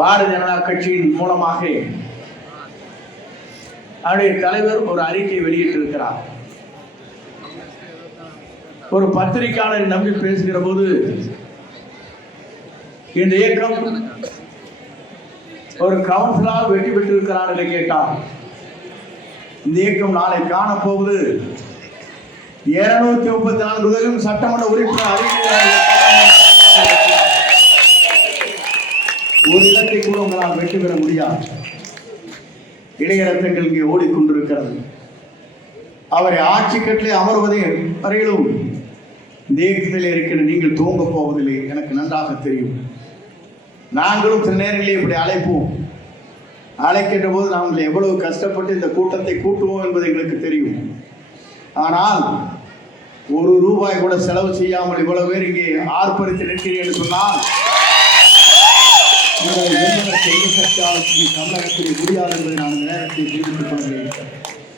பாரதிய ஜனதா கட்சியின் மூலமாக அவருடைய தலைவர் ஒரு அறிக்கை வெளியிட்டிருக்கிறார். ஒரு பத்திரிகையாளரை நம்பி பேசுகிற போது இந்த இயக்கம் ஒரு கவுன்சிலால் வெற்றி பெற்றிருக்கிறார் என்று கேட்டார். இந்த இயக்கம் நாளை காணப்போவது 234 முதலும் சட்டமன்ற உறுப்பினர் ஒரு இடத்தை கூட உங்களால் வெற்றி பெற முடியாது. இளையரசங்கள் இங்கே ஓடிக்கொண்டிருக்கிறது. அவரை ஆட்சி கட்டிலே அமர்வதே வரையிலும் தேசத்தில் இருக்கிற நீங்கள் தூங்க போவதில்லை, எனக்கு நன்றாக தெரியும். நாங்களும் சில நேரங்களில் இப்படி அழைப்போம். அழைக்கின்ற போது நாங்கள் எவ்வளவு கஷ்டப்பட்டு இந்த கூட்டத்தை கூட்டுவோம் என்பது எங்களுக்கு தெரியும். ஆனால் ₹1 கூட செலவு செய்யாமல் இவ்வளவு பேர் இங்கே ஆர்ப்பரித்து நிற்கிறீர்கள் என்று சொன்னால் தமிழகத்தில் முடியாது என்பதை நான் நேரத்தை தெரிவித்துக் கொள்கிறேன்.